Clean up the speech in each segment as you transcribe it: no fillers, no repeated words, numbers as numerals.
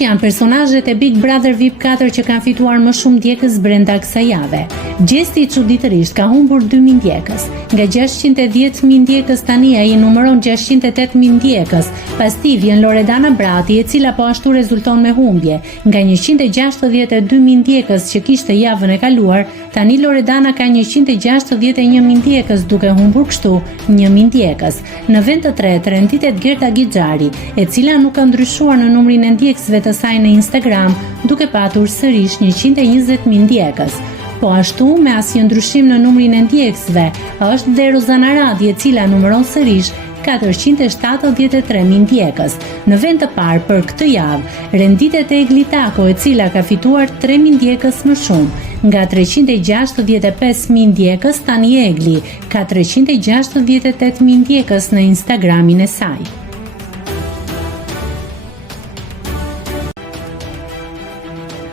Kush janë personazhet e Big Brother VIP 4 që kanë fituar më shumë ndjekës brenda kësaj jave? Gjesti çuditërisht ka humbur 2000 ndjekës. Nga 610.000 ndjekës tani ai numëron 608.000 ndjekës. Pas tij vjen Loredana Brati, e cila po ashtu rezulton me humbje. Nga 162.000 ndjekës që kishte javën e kaluar, tani Loredana ka 161.000 ndjekës, duke humbur kështu 1.000 ndjekës. Në vend të tretë renditet Gerda Gixhari, e cila nuk ka ndryshuar në numrin e ndjekësve të saj në Instagram, duke patur sërish 120.000 ndjekës. Po ashtu, me asnjë ndryshim në numrin e ndjekësve, është dhe Rozana Radi, e cila numëron sërish 473.000 ndjekës. Në vend të parë për këtë javë, renditet e Egli Tako, e cila ka fituar 3.000 ndjekës më shumë. Nga 365.000 ndjekës, tani Egli ka 368.000 ndjekës në Instagramin e saj.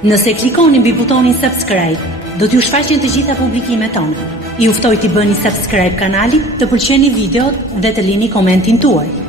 Nëse klikoni mbi butonin subscribe, do t'ju shfaqen të gjitha publikimet tona. Ju ftoj t'i bëni subscribe kanalit, të pëlqeni videot dhe të lini komentin tuaj.